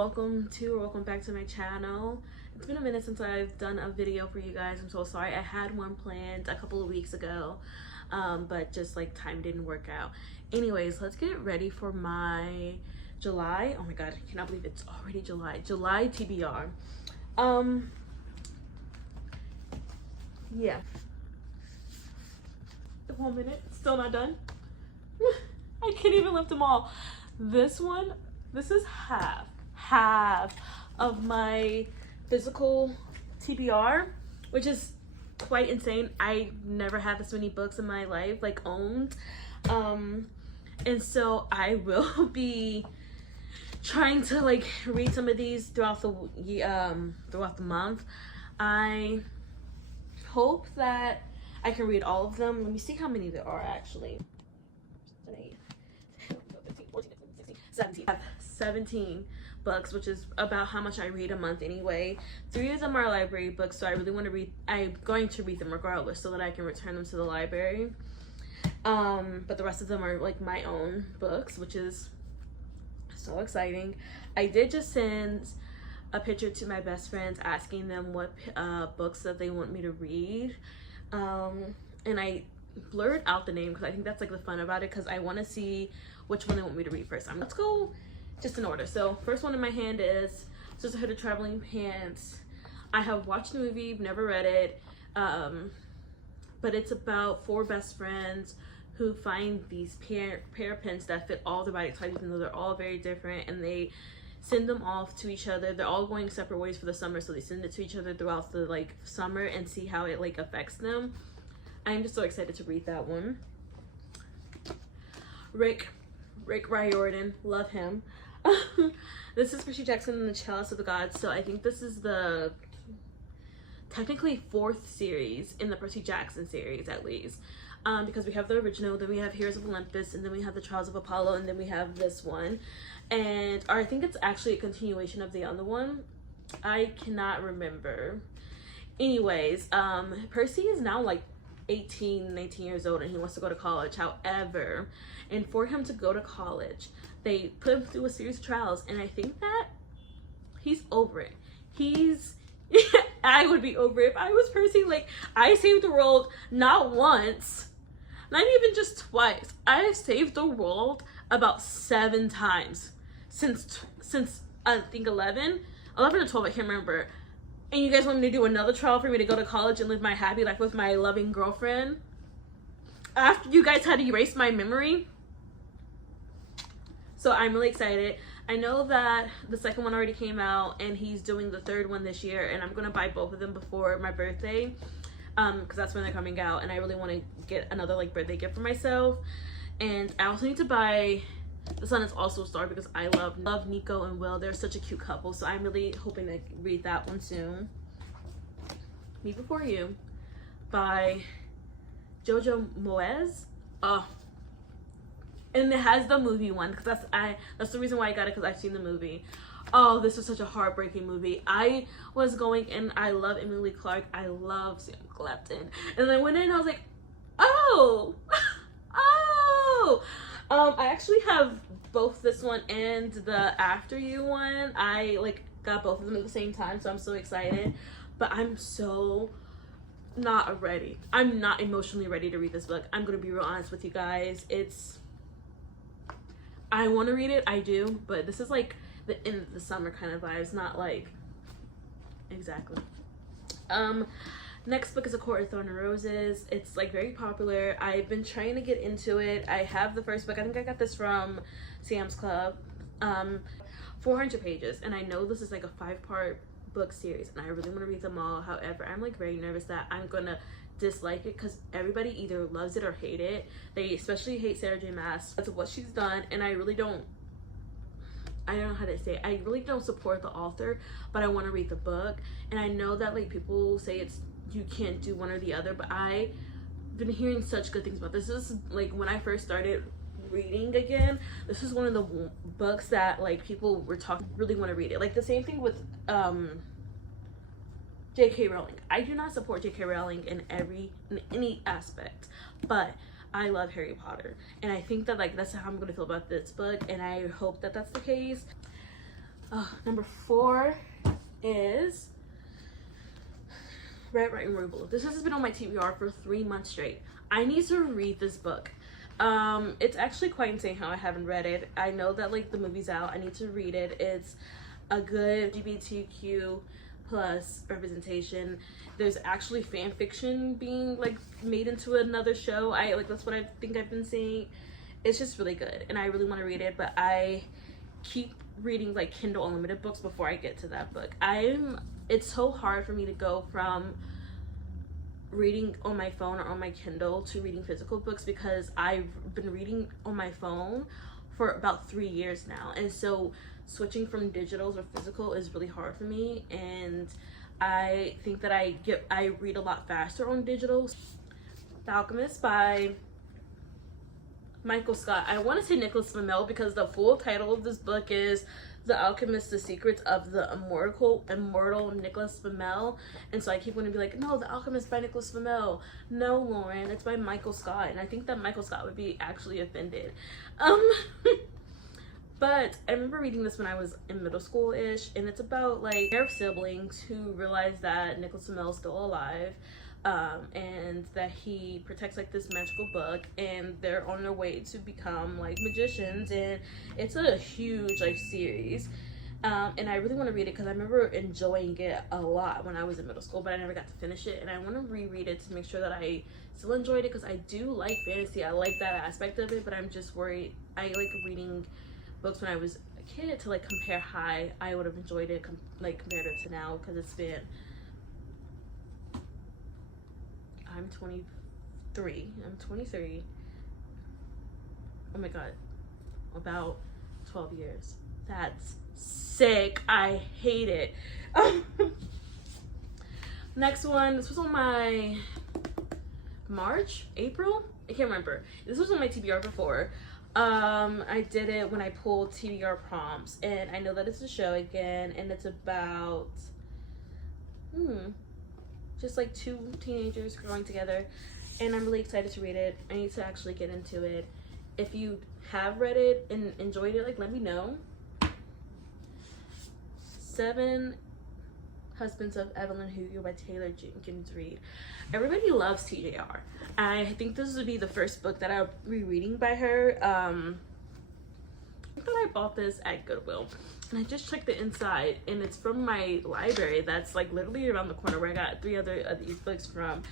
welcome back to my channel. It's been a minute since I've done a video for you guys. I'm so sorry. I had one planned a couple of weeks ago, but just like time didn't work out. Anyways, let's get ready for my July, oh my god, I cannot believe it's already July TBR. Yeah, 1 minute, still not done. I can't even lift them all. This is half of my physical TBR, which is quite insane. I never had this many books in my life, like owned. And so I will be trying to like read some of these throughout the month. I hope that I can read all of them. Let me see how many there are actually. 17. I have 17 books, which is about how much I read a month anyway. 3 of them are library books, so I really want to read. I'm going to read them regardless so that I can return them to the library. But the rest of them are like my own books, which is so exciting. I did just send a picture to my best friends asking them what books that they want me to read, and I blurred out the name because I think that's like the fun about it, because I want to see which one they want me to read first. Let's go just in order. So first one in my hand is Sisterhood of Traveling Pants. I have watched the movie, never read it, but it's about 4 best friends who find these pair of pins that fit all their body types, even though they're all very different, and they send them off to each other. They're all going separate ways for the summer, so they send it to each other throughout the like summer and see how it like affects them. I'm just so excited to read that one. Rick Riordan, love him. This is Percy Jackson and the Chalice of the Gods. So I think this is the technically 4th series in the Percy Jackson series, at least, because we have the original, then we have Heroes of Olympus, and then we have the Trials of Apollo, and then we have this one, and or I think it's actually a continuation of the other one. I cannot remember. Anyways, Percy is now like 18, 19 years old, and he wants to go to college. However, and for him to go to college, they put him through a series of trials, and I think that he's over it. I would be over it if I was Percy. Like, I saved the world not once, not even just twice. I have saved the world about 7 times since I think 11 or 12, I can't remember. And you guys want me to do another trial for me to go to college and live my happy life with my loving girlfriend after you guys had to erase my memory? So I'm really excited. I know that the second one already came out, and he's doing the 3rd one this year, and I'm gonna buy both of them before my birthday, because that's when they're coming out, and I really want to get another like birthday gift for myself. And I also need to buy The Sun Is Also a Star, because I love Nico and Will. They're such a cute couple, so I'm really hoping to read that one soon. Me Before You by Jojo Moyes. And it has the movie one, because that's the reason why I got it, because I've seen the movie. Oh, this was such a heartbreaking movie. I was going, and I love Emily Clark, I love Sam Clapton, and then I went in and I was like, oh oh. I actually have both this one and the After You one. I like got both of them at the same time, so I'm so excited. But I'm so not ready. I'm not emotionally ready to read this book. I'm gonna be real honest with you guys. I want to read it, I do, but this is like the end of the summer kind of vibes, not like exactly. Next book is A Court of Thorn and Roses. It's like very popular. I've been trying to get into it. I have the first book. I think I got this from Sam's Club. 400 pages, and I know this is like a 5-part book series, and I really want to read them all. However, I'm like very nervous that I'm gonna dislike it, because everybody either loves it or hate it. They especially hate Sarah J Maas because of what she's done, and I don't know how to say it. I really don't support the author, but I want to read the book. And I know that like people say you can't do one or the other, but I've been hearing such good things about this. This is like when I first started reading again, this is one of the books that like people were talking really want to read it. Like the same thing with J.K. Rowling. I do not support J.K. Rowling in any aspect, but I love Harry Potter, and I think that like that's how I'm gonna feel about this book, and I hope that that's the case. Number 4 is Red Right and Rule. This has been on my TBR for 3 months straight. I need to read this book. It's actually quite insane how I haven't read it. I know that like the movie's out. I need to read it. It's a good LGBTQ plus representation. There's actually fan fiction being like made into another show. That's what I think I've been seeing. It's just really good and I really want to read it, but I keep reading like Kindle Unlimited books before I get to that book. It's so hard for me to go from reading on my phone or on my Kindle to reading physical books because I've been reading on my phone for about 3 years now, and so switching from digitals or physical is really hard for me, and I think that I read a lot faster on digital. The Alchemist by Michael Scott. I want to say Nicholas Flamel because the full title of this book is The Alchemist, The Secrets of the Immortal Nicholas Flamel. And so I keep wanting to be like, no, The Alchemist by Nicholas Flamel. No, Lauren, it's by Michael Scott. And I think that Michael Scott would be actually offended. But I remember reading this when I was in middle school-ish, and it's about like a pair of siblings who realize that Nicholas Flamel is still alive. And that he protects like this magical book, and they're on their way to become like magicians, and it's a huge like series, and I really want to read it because I remember enjoying it a lot when I was in middle school, but I never got to finish it, and I want to reread it to make sure that I still enjoyed it because I do like fantasy. I like that aspect of it, but I'm just worried. I like reading books when I was a kid to like compare how I would have enjoyed it like compared it to now, because it's been I'm 23. Oh my god, about 12 years. That's sick. I hate it. Next one, this was on my April? I can't remember. This was on my TBR before. I did it when I pulled TBR prompts, and I know that it's a show again, and it's about just like 2 teenagers growing together, and I'm really excited to read it. I need to actually get into it. If you have read it and enjoyed it, like, let me know. 7 Husbands of Evelyn Hugo by Taylor Jenkins Reid. Everybody loves TJR. I think this would be the first book that I'll be reading by her. I thought I bought this at Goodwill, and I just checked the inside, and it's from my library that's like literally around the corner where I got 3 other of these books from.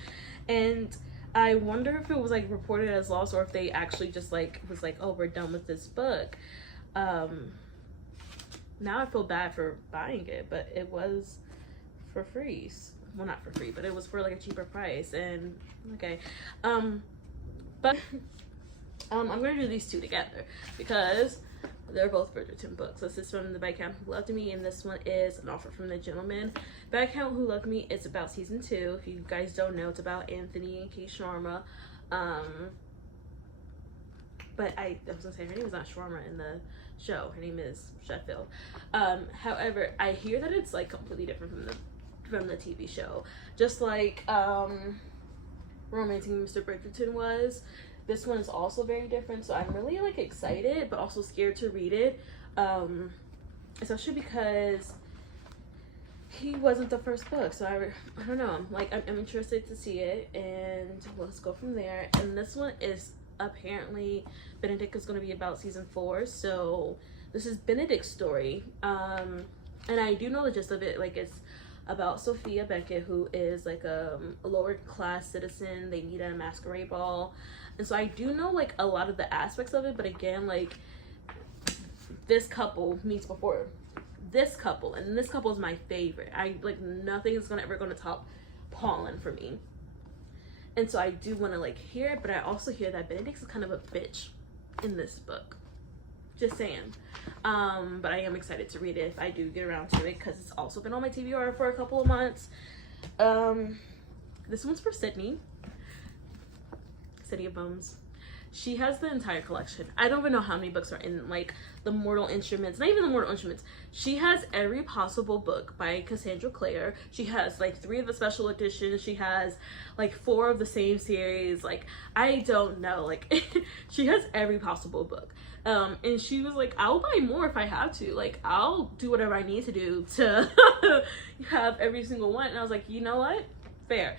And I wonder if it was like reported as lost, or if they actually just like was like, oh, we're done with this book. Now I feel bad for buying it, but it was for free. Well, not for free, but it was for like a cheaper price. And okay, but I'm gonna do these 2 together because they're both Bridgerton books. This is from The Viscount Who Loved Me, and this one is An Offer from the Gentleman. Viscount Who Loved Me is about season 2. If you guys don't know, it's about Anthony and Kate Sharma. But I was gonna say her name is not Sharma in the show. Her name is Sheffield. However, I hear that it's like completely different from the TV show. Just like Romancing Mr. Bridgerton was. This one is also very different, so I'm really like excited, but also scared to read it, especially because he wasn't the first book. So I don't know. Like I'm interested to see it, and let's go from there. And this one is apparently Benedict is going to be about season 4, so this is Benedict's story. And I do know the gist of it. Like it's about Sophia Beckett, who is like a lower class citizen. They meet at a masquerade ball. And so I do know like a lot of the aspects of it, but again, like this couple meets before this couple, and this couple is my favorite. I like nothing is ever gonna top Paulin for me. And so I do want to like hear it, but I also hear that Benedict is kind of a bitch in this book. Just saying. But I am excited to read it if I do get around to it, because it's also been on my TBR for a couple of months. This one's for Sydney. City of Bones. She has the entire collection. I don't even know how many books are in like the Mortal Instruments, not even the Mortal Instruments. She has every possible book by Cassandra Clare. She has like 3 of the special editions. She has like 4 of the same series. Like, I don't know, like she has every possible book. And she was like, I'll buy more if I have to, like I'll do whatever I need to do to have every single one. And I was like, you know what, fair.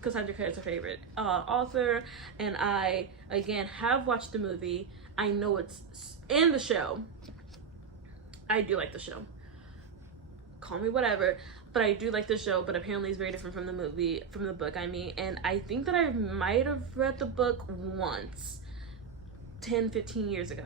Cassandra Clare is her favorite author, and I again have watched the movie. I know it's in the show. I do like the show. Call me whatever, but I do like the show. But apparently, it's very different from the movie, from the book. I mean, and I think that I might have read the book once, 10-15 years ago.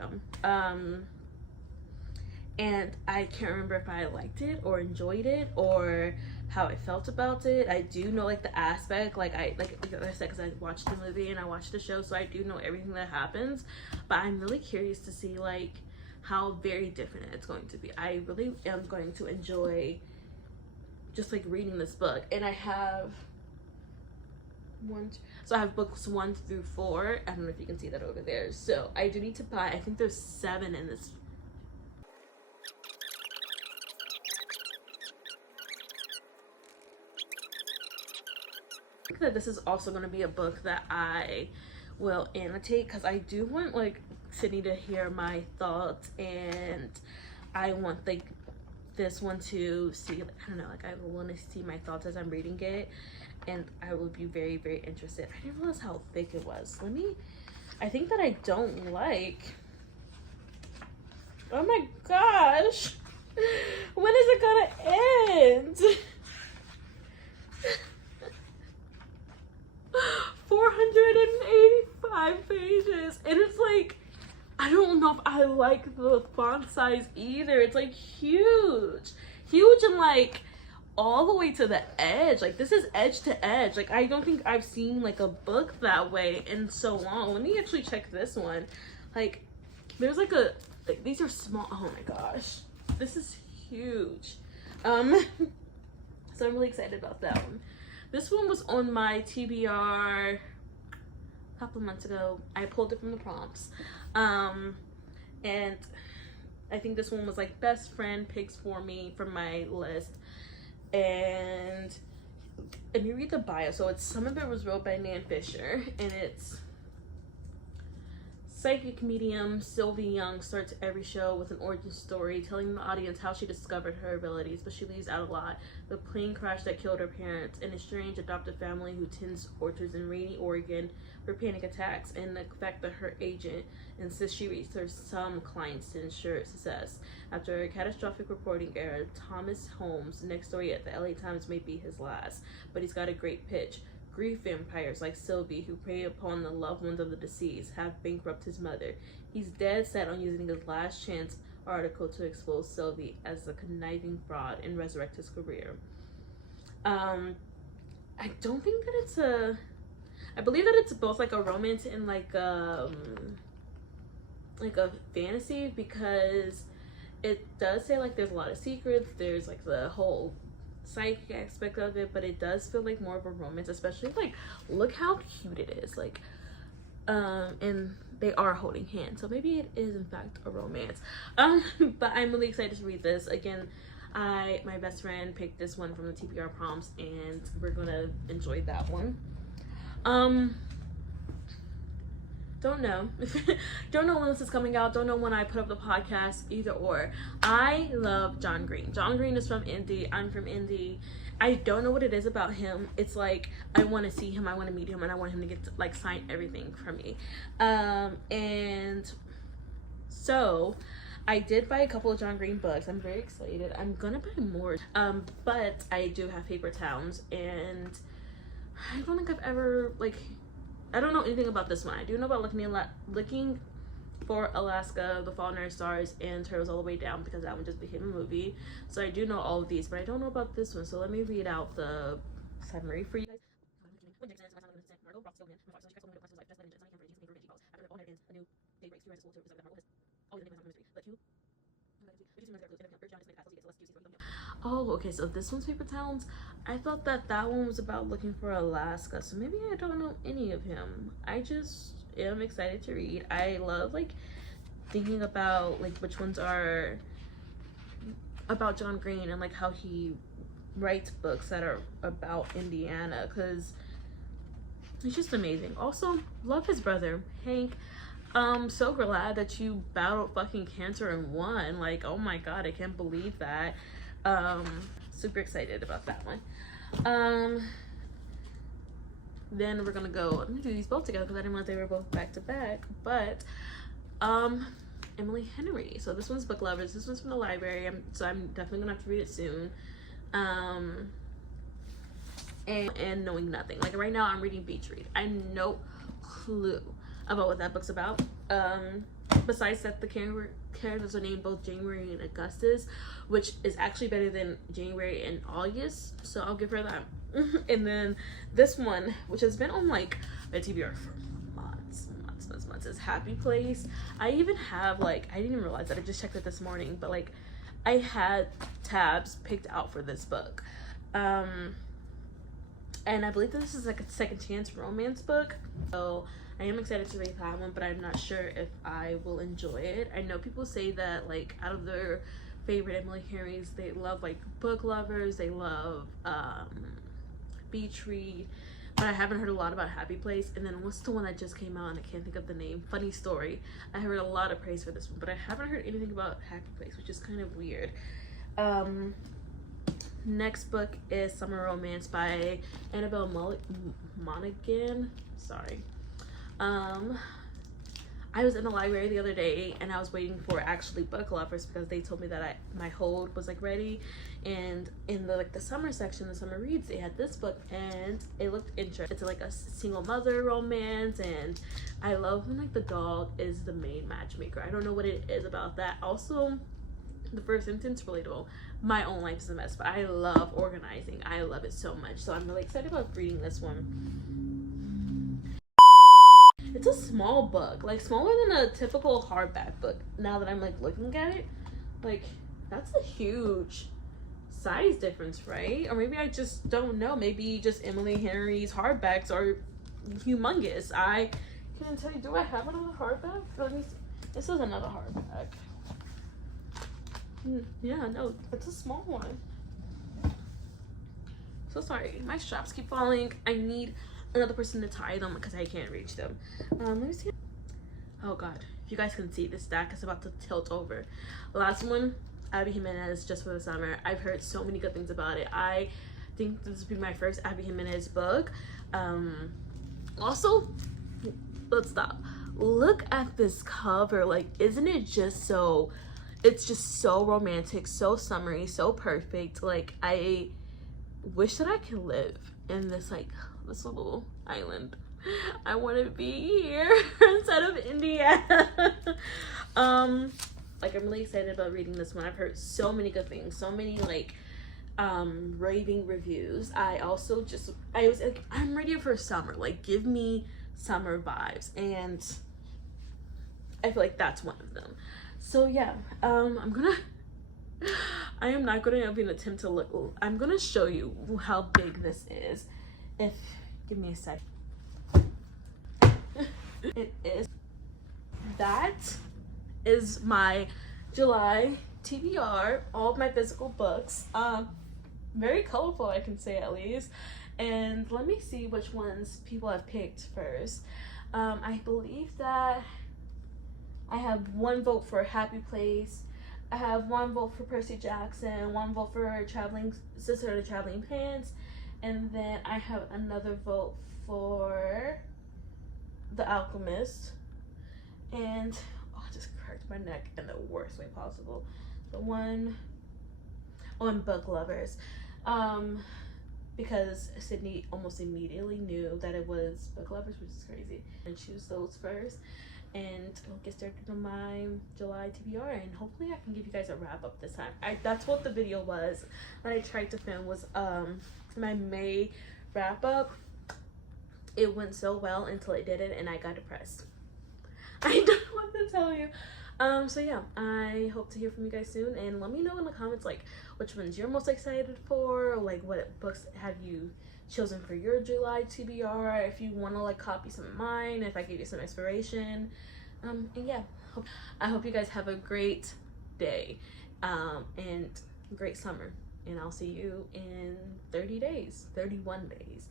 And I can't remember if I liked it or enjoyed it or how I felt about it. I do know like the aspect, like I said, because I watched the movie and I watched the show, so I do know everything that happens. But I'm really curious to see like how very different it's going to be. I really am going to enjoy just like reading this book. And I have I have books 1 through 4. I don't know if you can see that over there. So I do need to buy, I think there's 7 in this. That this is also going to be a book that I will annotate, because I do want like Sydney to hear my thoughts, and I want like this one to see, like, I don't know, like I want to see my thoughts as I'm reading it, and I will be very, very interested. I didn't realize how thick it was. I think that I don't like, oh my gosh, when is it gonna end? 485 pages, and it's like, I don't know if I like the font size either. It's like huge, and like all the way to the edge. Like, this is edge to edge. Like, I don't think I've seen like a book that way in so long. Let me actually check this one. Like, there's like these are small. Oh my gosh, this is huge. So I'm really excited about that one. This one was on my TBR a couple months ago. I pulled it from the prompts. And I think this one was like best friend picks for me from my list. And you read the bio. So some of it was wrote by Nan Fisher, and it's psychic medium Sylvie Young starts every show with an origin story telling the audience how she discovered her abilities, but she leaves out a lot. The plane crash that killed her parents, and a strange adoptive family who tends orchards in Rainy, Oregon for panic attacks, and the fact that her agent insists she research some clients to ensure success. After a catastrophic reporting error, Thomas Holmes' next story at the LA Times may be his last, but he's got a great pitch. Grief vampires like Sylvie, who prey upon the loved ones of the deceased, have bankrupted his mother. He's dead set on using his last chance article to expose Sylvie as a conniving fraud and resurrect his career. I don't think that it's I believe that it's both like a romance and like a fantasy, because it does say like there's a lot of secrets, there's like the whole psychic aspect of it, but it does feel like more of a romance, especially like look how cute it is, like and they are holding hands, so maybe it is in fact a romance. But I'm really excited to read this. Again, my best friend picked this one from the TBR prompts, and we're gonna enjoy that one. Don't know don't know when this is coming out, don't know when I put up the podcast, either or. I love John Green. John Green is from Indy, I'm from Indy. I don't know what it is about him. It's like I want to see him, I want to meet him, and I want him to get to, like, sign everything from me. And so I did buy a couple of John Green books. I'm very excited. I'm gonna buy more, but I do have paper towns, and I don't think I've ever, like, I don't know anything about this one. I do know about Looking for Alaska, The Fault in Our Stars, and Turtles All the Way Down, because that one just became a movie. So I do know all of these, but I don't know about this one. So let me read out the summary for you guys. Oh, okay, so this one's Paper Towns. I thought that one was about looking for Alaska, so maybe I don't know any of him. I just am excited to read. I love like thinking about like which ones are about John Green and like how he writes books that are about Indiana, because it's just amazing. Also, love his brother Hank. So glad that you battled fucking cancer and won. Like, oh my god, I can't believe that. Super excited about that one. Then we're gonna go, I'm gonna do these both together because I didn't know they were both back to back. But Emily Henry. So this one's Book Lovers. This one's from the library. So I'm definitely gonna have to read it soon. And Knowing Nothing. Like right now I'm reading Beach Read. I have no clue about what that book's about. Besides that, the characters are named both January and Augustus, which is actually better than January and August, so I'll give her that. And then this one, which has been on like my TBR for months, is Happy Place. I even have like, I didn't even realize that, I just checked it this morning, but like I had tabs picked out for this book. And I believe this is like a second chance romance book, so I am excited to read that one, but I'm not sure if I will enjoy it. I know people say that like out of their favorite Emily Henry's, they love like Book Lovers, they love Beach Read, but I haven't heard a lot about Happy Place. And then what's the one that just came out and I can't think of the name? Funny Story. I heard a lot of praise for this one, but I haven't heard anything about Happy Place, which is kind of weird. Next book is Summer Romance by Annabelle Monaghan. Sorry. I was in the library the other day and I was waiting for actually Book Lovers because they told me that my hold was like ready, and in the like the summer section, the summer reads, they had this book and it looked interesting. It's like a single mother romance, and I love when like the dog is the main matchmaker. I don't know what it is about that. Also, the first sentence, relatable. My own life is a mess, but I love organizing. I love it so much, so I'm really excited about reading this one. It's a small book, like smaller than a typical hardback book. Now that I'm like looking at it, like that's a huge size difference, right? Or maybe I just don't know. Maybe just Emily Henry's hardbacks are humongous. I can't tell you. Do I have another hardback? Let me see. This is another hardback. Yeah, no, it's a small one. So sorry, my straps keep falling. I need another person to tie them because I can't reach them. Let me see. Oh god, if you guys can see, this stack is about to tilt over. Last one, Abby Jimenez, Just for the Summer. I've heard so many good things about it. I think this will be my first Abby Jimenez book. Also, let's stop. Look at this cover. Like, isn't it just so, it's just so romantic, so summery, so perfect. Like, I wish that I could live in this like this little island. I want to be here instead of Indiana. Like I'm really excited about reading this one. I've heard so many good things, so many like raving reviews. I was like, I'm ready for summer. Like, give me summer vibes, and I feel like that's one of them. So yeah, I am not gonna even attempt to look. I'm gonna show you how big this is. Give me a sec. It is. That is my July TBR. All of my physical books. Very colorful, I can say, at least. And let me see which ones people have picked first. I believe that I have one vote for Happy Place. I have one vote for Percy Jackson, one vote for Sister of the Traveling Pants, and then I have another vote for The Alchemist. And I just cracked my neck in the worst way possible. The one on Book Lovers, because Sydney almost immediately knew that it was Book Lovers, which is crazy, and choose those first. And I'll get started on my July TBR, and hopefully I can give you guys a wrap up this time. That's what the video was that I tried to film, was my May wrap up. It went so well until it didn't, and I got depressed. I don't know what to tell you. So yeah, I hope to hear from you guys soon, and let me know in the comments like which ones you're most excited for, or like what books have you chosen for your July TBR, if you want to like copy some of mine, if I gave you some inspiration. And yeah, I hope you guys have a great day and great summer, and I'll see you in 31 days.